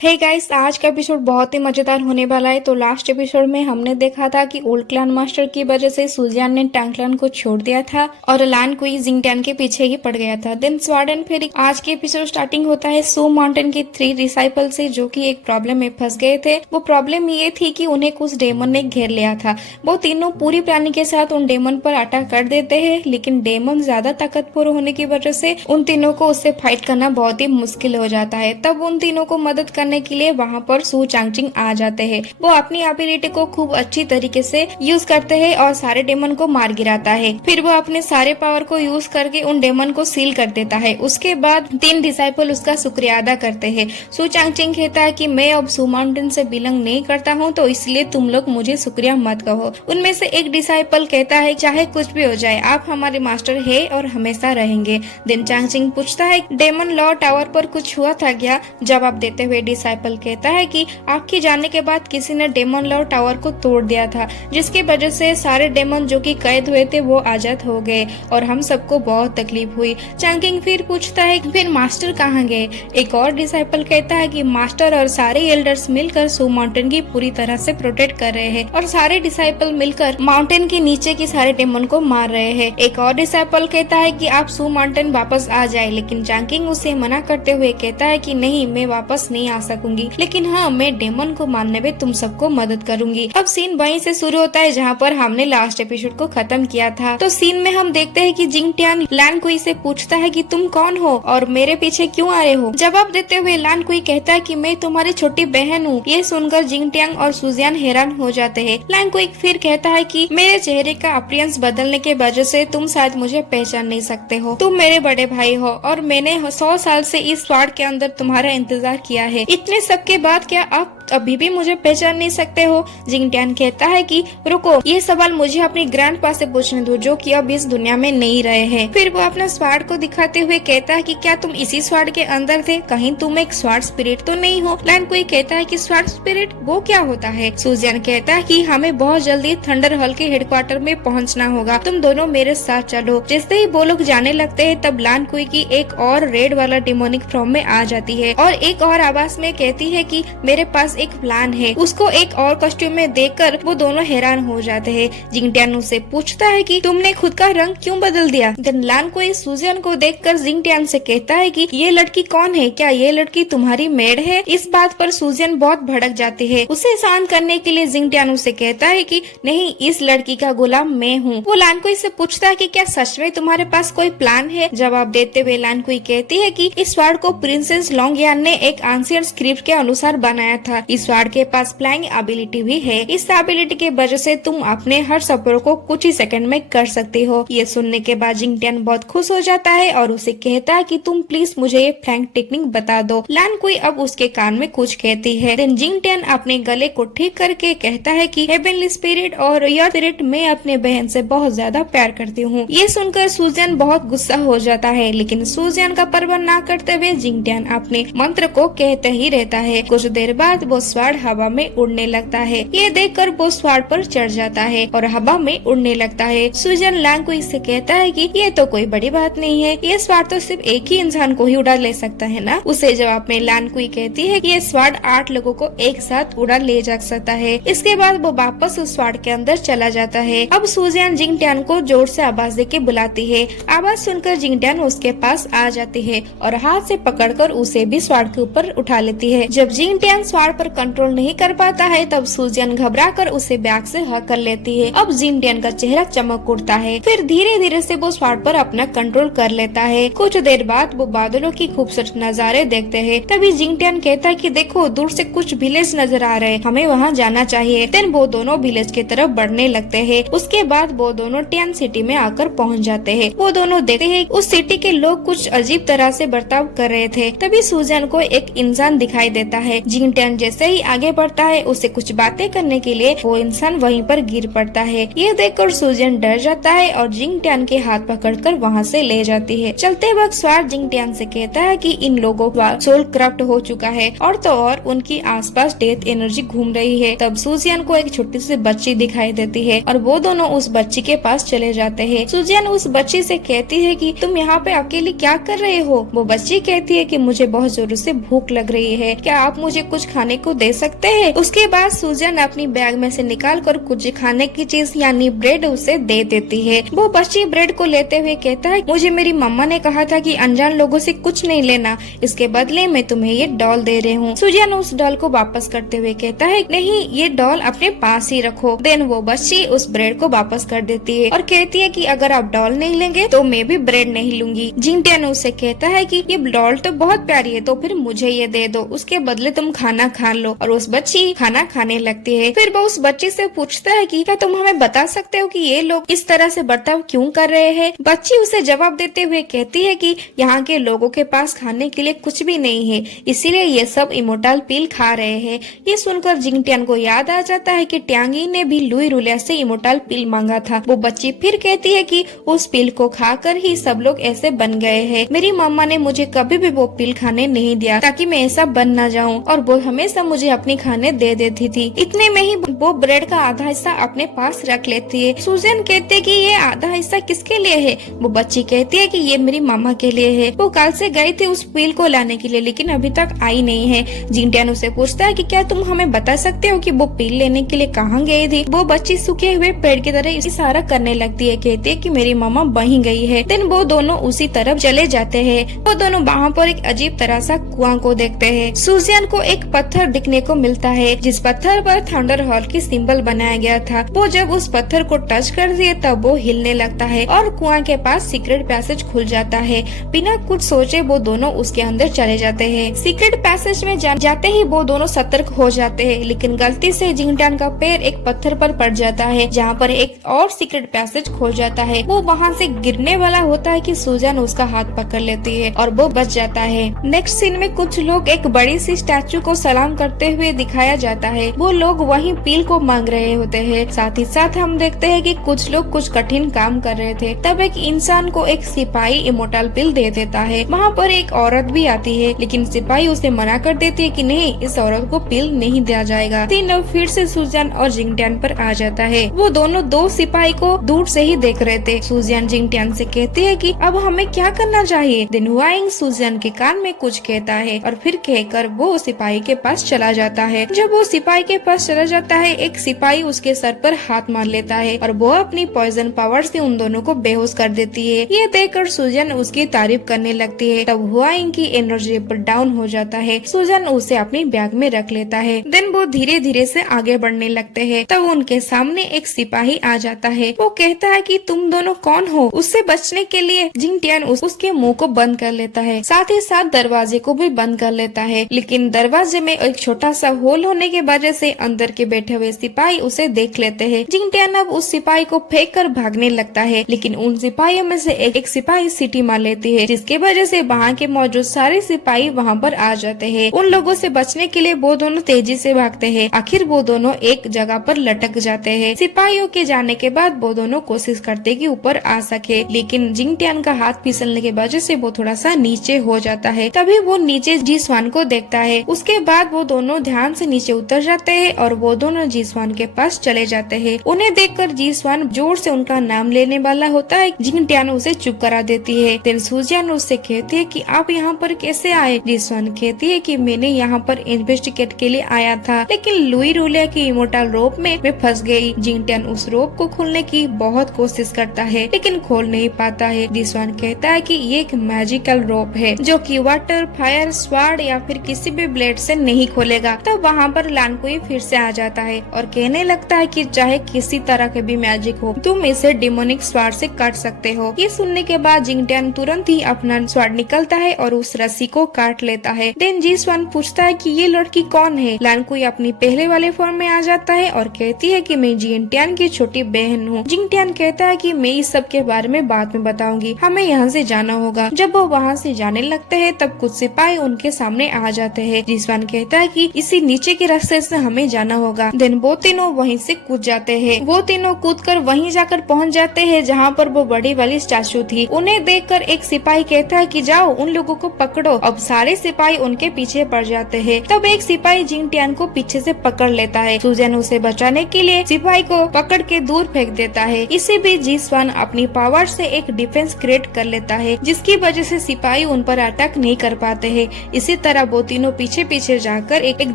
Hey guys, आज का episode बहुत ही मजेदार होने वाला है। तो लास्ट एपिसोड में हमने देखा था कि ओल्ड क्लान मास्टर की वजह से सुजियान ने टैंकलान को छोड़ दिया था और लान कुई जिंगटैन के पीछे ही पड़ गया था। देन स्वार्डन फिर आज के एपिसोड स्टार्टिंग होता है सू माउंटेन के 3 डिसाइपल से, जो कि एक प्रॉब्लम में फंस गए थे। वो प्रॉब्लम ये थी कि उन्हें कुछ डेमन ने घेर लिया था। वो तीनों पूरी प्लानिंग के साथ उन डेमन पर अटैक कर देते हैं, लेकिन डेमन ज्यादा ताकतवर होने की वजह से उन तीनों को उससे फाइट करना बहुत ही मुश्किल हो जाता है। तब उन तीनों को मदद करने के लिए वहाँ पर सू चांगचिंग आ जाते हैं। वो अपनी एबिलिटी को खूब अच्छी तरीके से यूज करते हैं और सारे डेमन को मार गिराता है। फिर वो अपने सारे पावर को यूज करके उन डेमन को सील कर देता है। उसके बाद 3 डिसाइपल उसका शुक्रिया अदा करते हैं। सू चांगचिंग कहता है कि मैं अब सू माउंटेन से बिलोंग नहीं करता हूँ, तो इसलिए तुम लोग मुझे शुक्रिया मत कहो। उनमें से एक डिसाइपल कहता है चाहे कुछ भी हो जाए, आप हमारे मास्टर है और हमेशा रहेंगे। देन चांगचिंग पूछता है डेमन लॉ टावर पर कुछ हुआ था क्या? जवाब देते हुए डिसाइपल कहता है कि आपके जाने के बाद किसी ने डेमन लॉ टावर को तोड़ दिया था, जिसकी वजह से सारे डेमन जो कि कैद हुए थे वो आजाद हो गए और हम सबको बहुत तकलीफ हुई। चांगचिंग फिर पूछता है फिर मास्टर कहाँ गए? एक और डिसाइपल कहता है कि मास्टर और सारे एल्डर्स मिलकर सू माउंटेन की पूरी तरह से प्रोटेक्ट कर रहे हैं और सारे डिसाइपल मिलकर माउंटेन के नीचे के सारे डेमन को मार रहे हैं। एक और डिसाइपल कहता है कि आप सू माउंटेन वापस आ जाए, लेकिन चांगचिंग उसे मना करते हुए कहता है कि नहीं, मैं वापस नहीं आ सकूंगी, लेकिन हाँ, मैं डेमन को मारने में तुम सबको मदद करूंगी। अब सीन वहीं से शुरू होता है जहाँ पर हमने लास्ट एपिसोड को खत्म किया था। तो सीन में हम देखते हैं कि जिंगटियान लान कुई से पूछता है कि तुम कौन हो और मेरे पीछे क्यों आ रहे हो? जवाब देते हुए लान कुई कहता है कि मैं तुम्हारी छोटी बहन हूँ। ये सुनकर जिंगटियांग और सुजियान हैरान हो जाते हैं। लान कुई फिर कहता है कि मेरे चेहरे का अपीयरेंस बदलने के वजह से तुम शायद मुझे पहचान नहीं सकते हो। तुम मेरे बड़े भाई हो और मैंने 100 साल से इस स्वार्ड के अंदर तुम्हारा इंतजार किया है। इतने सब के बाद क्या आप अभी भी मुझे पहचान नहीं सकते हो? जिंगटियान कहता है कि रुको, ये सवाल मुझे अपनी ग्रैंडपा से पूछने दो, जो कि अब इस दुनिया में नहीं रहे हैं। फिर वो अपना स्वार्ड को दिखाते हुए कहता है कि क्या तुम इसी स्वार्ड के अंदर थे? कहीं तुम एक स्वार्ड स्पिरिट तो नहीं हो? लान कोई कहता है कि स्वार्ड स्पिरिट वो क्या होता है? सुजियान कहता है कि हमें बहुत जल्दी थंडर हॉल के हेडक्वार्टर में पहुंचना होगा, तुम दोनों मेरे साथ चलो। जैसे ही वो लोग जाने लगते हैं, तब लान कुई की एक और रेड वाला डिमोनिक फॉर्म में आ जाती है और एक और आवाज में कहती है कि मेरे पास एक प्लान है। उसको एक और कॉस्ट्यूम में देखकर वो दोनों हैरान हो जाते हैं। जिंगटियान उसे पूछता है कि तुमने खुद का रंग क्यों बदल दिया? देन लान कोई सुजियान को देखकर जिंगटियान से कहता है कि ये लड़की कौन है? क्या ये लड़की तुम्हारी मेड है? इस बात पर सुजियान बहुत भड़क जाती है। उसे शांत करने के लिए जिंगटियान उसे कहता है कि नहीं, इस लड़की का गुलाम मैं हूँ। वो लान कोई से पूछता है कि क्या सच में तुम्हारे पास कोई प्लान है? जवाब देते हुए लान कोई कहती है कि इस स्वार्ड को प्रिंसेस लोंगयान ने एक एंशिएंट स्क्रिप्ट के अनुसार बनाया था। इस स्वार्ड के पास फ्लाइंग एबिलिटी भी है। इस एबिलिटी के वजह से तुम अपने हर सफर को कुछ ही सेकंड में कर सकते हो। ये सुनने के बाद जिंगटियान बहुत खुश हो जाता है और उसे कहता है कि तुम प्लीज मुझे ये फ्लैंक टेक्निक बता दो। लान कोई अब उसके कान में कुछ कहती है। देन जिंगटियान अपने गले को ठीक करके कहता है कि हेवनली स्पिरिट और योर स्पिरिट, मैं अपने बहन से बहुत ज्यादा प्यार करती हूँ। ये सुनकर सुजियान बहुत गुस्सा हो जाता है, लेकिन सुजियान का परवाह न करते हुए जिंगटियान अपने मंत्र को कहते ही रहता है। कुछ देर बाद वो स्वार्ड हवा में उड़ने लगता है। ये देखकर वो स्वार्ड पर चढ़ जाता है और हवा में उड़ने लगता है। सुजियान लान कुई से कहता है कि ये तो कोई बड़ी बात नहीं है, ये स्वार्ड तो सिर्फ एक ही इंसान को ही उड़ा ले सकता है ना? उसे जवाब में लान कुई कहती है कि ये स्वार्ड 8 लोगों को एक साथ उड़ा ले जा सकता है। इसके बाद वो वापस उस स्वार्ड के अंदर चला जाता है। अब सुजियान जिंगटियान को जोर से आवाज देके बुलाती है। आवाज सुनकर जिंगटियान उसके पास आ जाती है और हाथ से पकड़कर उसे भी स्वार्ड के ऊपर उठा लेती है। जब जिंगटियान स्वार्ड पर कंट्रोल नहीं कर पाता है, तब सुजियान घबराकर उसे बैग से हक कर लेती है। अब जिंगटियान का चेहरा चमक उठता है। फिर धीरे धीरे से वो स्वार्ड पर अपना कंट्रोल कर लेता है। कुछ देर बाद वो बादलों की खूबसूरत नजारे देखते हैं। तभी जिंगटियान कहता है कि देखो, दूर से कुछ विलेज नजर आ रहे हैं, हमें वहाँ जाना चाहिए। देन वो दोनों विलेज की तरफ बढ़ने लगते हैं। उसके बाद वो दोनों टियान सिटी में आकर पहुँच जाते हैं। वो दोनों देखते हैं उस सिटी के लोग कुछ अजीब तरह से बर्ताव कर रहे थे। तभी सुजियान को एक इंसान दिखाई देता है। जिंगटियान जैसे ही आगे बढ़ता है उसे कुछ बातें करने के लिए वो इंसान वहीं पर गिर पड़ता है। ये देखकर सुजियन डर जाता है और जिंग टियान के हाथ पकड़कर वहाँ से ले जाती है। चलते वक्त स्वार जिंग टियान से कहता है कि इन लोगों का सोल करप्ट हो चुका है और तो और उनकी आसपास डेथ एनर्जी घूम रही है। तब सुजियन को एक छोटी सी बच्ची दिखाई देती है और वो दोनों उस बच्ची के पास चले जाते हैं। सुजियन उस बच्ची से कहती है कि तुम यहाँ पे अकेली क्या कर रहे हो। वो बच्ची कहती है कि मुझे बहुत जोरों से भूख लग रही है, क्या आप मुझे कुछ खाने को दे सकते हैं। उसके बाद सुजियन अपनी बैग में से निकाल कर कुछ खाने की चीज यानी ब्रेड उसे दे देती है। वो बच्ची ब्रेड को लेते हुए कहता है मुझे मेरी मम्मा ने कहा था कि अनजान लोगों से कुछ नहीं लेना, इसके बदले में तुम्हें ये डॉल दे रही हूँ। सुजियन उस डॉल को वापस करते हुए कहता है नहीं, ये डॉल अपने पास ही रखो। देन वो बच्ची उस ब्रेड को वापस कर देती है और कहती है कि अगर आप डॉल नहीं लेंगे तो मैं भी ब्रेड नहीं लूंगी। जिंग टियान उससे कहता है कि ये डॉल तो बहुत प्यारी है, तो फिर मुझे ये दे दो, उसके बदले तुम खाना खा लो। और उस बच्ची खाना खाने लगती है। फिर वो उस बच्ची से पूछता है कि क्या तुम हमें बता सकते हो कि ये लोग इस तरह से बर्ताव क्यों कर रहे हैं। बच्ची उसे जवाब देते हुए कहती है कि यहाँ के लोगों के पास खाने के लिए कुछ भी नहीं है, इसीलिए ये सब इमोर्टल पिल खा रहे हैं। ये सुनकर जिंग टियान को याद आ जाता है कि ट्यांगी ने भी लुई रुलिया से इमोर्टल पिल मांगा था। वो बच्ची फिर कहती है कि उस पिल को खाकर ही सब लोग ऐसे बन गए हैं। मेरी मम्मा ने मुझे कभी भी वो पिल खाने नहीं दिया ताकि मैं ऐसा बन न जाऊं, और वो हमेशा मुझे अपनी खाने दे देती थी। इतने में ही वो ब्रेड का आधा हिस्सा अपने पास रख लेती है। सुजन कहते है कि ये आधा हिस्सा किसके लिए है। वो बच्ची कहती है कि ये मेरी मामा के लिए है, वो कल से गई थी उस पिल को लाने के लिए लेकिन अभी तक आई नहीं है। जिंग टियान उसे पूछता है कि क्या तुम हमें बता सकते हो कि वो पिल लेने के लिए कहाँ गई थी। वो बच्ची सूखे हुए पेड़ की तरह इशारा करने लगती है, कहती है कि मेरी मामा वहीं गई है। देन वो दोनों उसी तरफ चले जाते हैं। वो दोनों वहाँ पर एक अजीब तरह सा कुआं को देखते हैं। सुजियन को एक पत्थर दिखने को मिलता है जिस पत्थर पर थंडर हॉल की सिंबल बनाया गया था। वो जब उस पत्थर को टच कर दिए तब वो हिलने लगता है और कुआं के पास सीक्रेट पैसेज खुल जाता है। बिना कुछ सोचे वो दोनों उसके अंदर चले जाते हैं। सीक्रेट पैसेज में जाते ही वो दोनों सतर्क हो जाते हैं, लेकिन गलती से जिंग टियान का पैर एक पत्थर पर पड़ जाता है जहाँ पर एक और सीक्रेट पैसेज खोल जाता है। वो वहाँ से गिरने वाला होता है कि सुजन उसका हाथ पकड़ लेती है और वो बच जाता है। नेक्स्ट सीन में कुछ लोग एक बड़ी सी स्टैचू को सलाम करते हुए दिखाया जाता है। वो लोग वहीं पील को मांग रहे होते हैं। साथ ही साथ हम देखते हैं कि कुछ लोग कुछ कठिन काम कर रहे थे। तब एक इंसान को एक सिपाही इमोर्टल पिल दे देता है। वहाँ पर एक औरत भी आती है लेकिन सिपाही उसे मना कर देती है कि नहीं, इस औरत को पिल नहीं दिया जाएगा। तीनों फिर से सुजन और जिंग टियान पर आ जाता है। वो दोनों दो सिपाही को दूर से ही देख रहे थे। सुजन जिंग टियान से कहती है कि अब हमें क्या करना चाहिए। दिन हुआइंग सुजन के कान में कुछ कहता है और फिर कहकर वो सिपाही के पास चला जाता है। जब वो सिपाही के पास चला जाता है एक सिपाही उसके सर पर हाथ मार लेता है और वो अपनी पॉइजन पावर से उन दोनों को बेहोश कर देती है। ये देखकर सुजन उसकी तारीफ करने लगती है। तब हुआइंग की एनर्जी पर डाउन हो जाता है। सुजन उसे अपनी बैग में रख लेता है। देन वो धीरे धीरे से आगे बढ़ने लगते हैं। तब उनके सामने एक सिपाही आ जाता है। वो कहता है कि तुम दोनों कौन हो। उससे बचने के लिए जिंग टियान उसके मुंह को बंद कर लेता है, साथ ही साथ दरवाजे को भी बंद कर लेता है। लेकिन दरवाजे में एक छोटा सा होल होने की वजह से अंदर के बैठे हुए सिपाही उसे देख लेते हैं। जिंग टियान अब उस सिपाही को फेंक कर भागने लगता है, लेकिन उन सिपाहियों में से एक सिपाही सीटी मार लेती है, जिसके वजह से वहाँ के मौजूद सारे सिपाही वहाँ पर आ जाते हैं। उन लोगों से बचने के लिए वो दोनों तेजी से भागते हैं। आखिर वो दोनों एक जगह पर लटक जाते हैं। सिपाहियों के जाने के बाद वो दोनों कोशिश करते कि ऊपर आ सके, लेकिन जिंग टियान का हाथ फिसलने की वजह से वो थोड़ा सा नीचे हो जाता है। तभी वो नीचे जीस्वान को देखता है। उसके बाद वो दोनों ध्यान से नीचे उतर जाते हैं और वो दोनों जीस्वान के पास चले जाते हैं। उन्हें देखकर जीस्वान जोर से उनका नाम लेने वाला होता है। जिंग टियान उसे चुप करा देती है। देन सुजियन उससे कहती है कि आप यहाँ पर कैसे आए। जीस्वान कहती है कि मैंने यहाँ पर इन्वेस्टिगेट के लिए आया था, लेकिन लुई रुलिया की इमोर्टल रोप में मैं फंस गई। जिंग टियान उस रोप को खोलने की बहुत कोशिश करता है लेकिन खोल नहीं पाता है। जीस्वान कहता है कि ये एक मैजिकल रोप है जो कि वाटर, फायर, स्वार्ड या फिर किसी भी ब्लेड से नहीं खोलेगा। तब वहाँ पर लानकुई फिर से आ जाता है और कहने लगता है कि चाहे किसी तरह के भी मैजिक हो, तुम इसे डिमोनिक स्वार्ड से काट सकते हो। ये सुनने के बाद जिंग टियान तुरंत ही अपना स्वार्ड निकलता है और उस रस्सी को काट लेता है। देन जीस्वान पूछता है कि ये लड़की कौन है। लानकुई अपनी पहले वाले फॉर्म में आ जाता है और कहती है कि मैं जिंग टियान की छोटी बहन हूँ। जिंग टियान कहता है कि मैं इस सब के बारे में बाद में बताऊंगी, हमें यहाँ से जाना होगा। जब वो वहाँ से जाने लगते हैं तब कुछ सिपाही उनके सामने आ जाते हैं। जीस्वान कहता है कि इसी नीचे के रास्ते से हमें जाना होगा। देन वो तीनों वहीं से कूद जाते हैं। वो तीनों कूदकर वहीं जाकर पहुंच जाते हैं जहाँ पर वो बड़ी वाली स्टैचू थी। उन्हें देखकर एक सिपाही कहता है कि जाओ उन लोगों को पकड़ो। अब सारे सिपाही उनके पीछे पड़ जाते हैं। तब एक सिपाही जिंग टियान को पीछे से पकड़ लेता है। सुजैन उसे बचाने के लिए सिपाही को पकड़ के दूर फेंक देता है। इसी बीच जी स्वान अपनी पावर से एक डिफेंस क्रिएट कर लेता है, जिसकी वजह से सिपाही उन पर अटैक नहीं कर पाते हैं। इसी तरह वो तीनों पीछे पीछे जाकर एक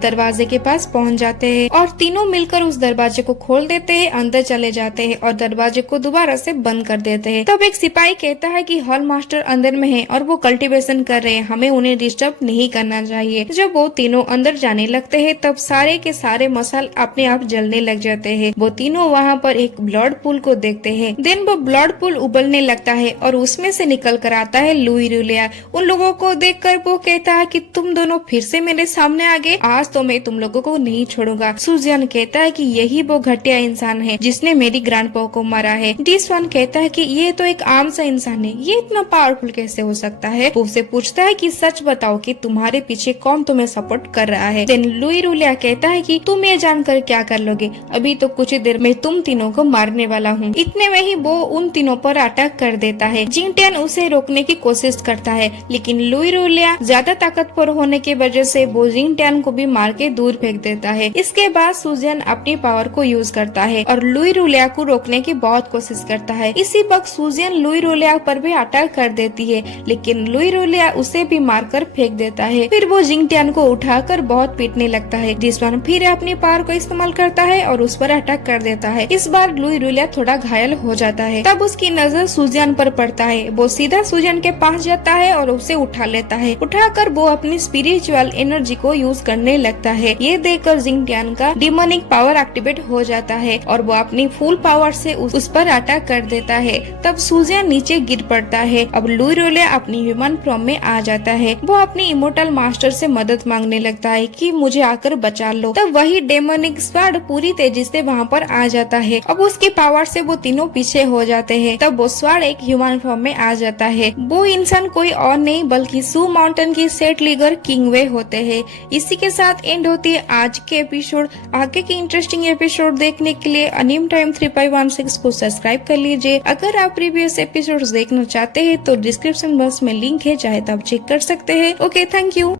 दरवाजे के पास पहुंच जाते हैं और तीनों मिलकर उस दरवाजे को खोल देते हैं, अंदर चले जाते हैं और दरवाजे को दोबारा से बंद कर देते हैं। तब एक सिपाही कहता है कि हॉल मास्टर अंदर में है और वो कल्टीवेशन कर रहे हैं, हमें उन्हें डिस्टर्ब नहीं करना चाहिए। जब वो तीनों अंदर जाने लगते हैं तब सारे के सारे मसाल अपने आप जलने लग जाते हैं। वो तीनों वहाँ पर एक ब्लड पूल को देखते हैं। देन वो ब्लड पूल उबलने लगता है और उसमें से निकल कर आता है लुई रुलिया। उन लोगों को देखकर वो कहता है कि तुम दोनों फिर से मेरे सामने आ गए, आज तो मैं तुम लोगों को नहीं छोड़ूंगा। सुजियान कहता है कि यही वो घटिया इंसान है जिसने मेरी ग्रैंडपा को मारा है। डी स्वान कहता है कि ये तो एक आम सा इंसान है, ये इतना पावरफुल कैसे हो सकता है। वो उसे पूछता है कि सच बताओ कि तुम्हारे पीछे कौन तुम्हें सपोर्ट कर रहा है। देन लुई रुलिया कहता है कि तुम ये जानकर क्या कर लोगे, अभी तो कुछ ही देर में तुम तीनों को मारने वाला हूँ। इतने में ही वो उन तीनों पर अटैक कर देता है। जिंग टियान उसे रोकने की कोशिश करता है, लेकिन लुई रुलिया ज्यादा ताकतवर होने की वजह से वो जिंग टियान को भी मार के दूर फेंक देता है। इसके बाद सुजियान अपनी पावर को यूज करता है और लुई रुलिया को रोकने की बहुत कोशिश करता है। इसी वक्त सुजियान लुई रुलिया पर भी अटैक कर देती है, लेकिन लुई रुलिया उसे भी मारकर फेंक देता है। फिर वो जिंग टियान को उठाकर बहुत पीटने लगता है। जिसवान फिर अपनी पावर को इस्तेमाल करता है और उस पर अटैक कर देता है। इस बार लुई रुलिया थोड़ा घायल हो जाता है। तब उसकी नजर सुजियान पर पड़ता है। वो सीधा सुजियान के पास जाता है और उसे उठा लेता है। उठाकर वो अपनी स्पिरिचुअल एनर्जी को यूज करने लगता है। ये देखकर जिंग टियान का डिमोनिक पावर एक्टिवेट हो जाता है और वो अपनी फुल पावर से उस पर अटैक कर देता है। तब सुजियान नीचे गिर पड़ता है। अब लुई रुलिया अपनी ह्यूमन फॉर्म में आ जाता है। वो अपनी इमोर्टल मास्टर से मदद मांगने लगता है कि मुझे आकर बचा लो। तब वही डेमोनिक स्वॉर्ड पूरी तेजी से वहाँ पर आ जाता है। अब उसकी पावर से वो तीनों पीछे हो जाते हैं। तब वो स्वॉर्ड एक ह्यूमन फॉर्म में आ जाता है। वो इंसान कोई और नहीं बल्कि सू माउंटेन की सेट लीगर किंग वे होते हैं। इसी के साथ एंड होती है आज के एपिसोड। आगे की इंटरेस्टिंग एपिसोड देखने के लिए अनिम टाइम 3516 को सब्सक्राइब कर लीजिए। अगर आप प्रीवियस एपिसोड्स देखना चाहते हैं तो डिस्क्रिप्शन बॉक्स में लिंक है, चाहे तो आप चेक कर सकते हैं। Okay, thank you.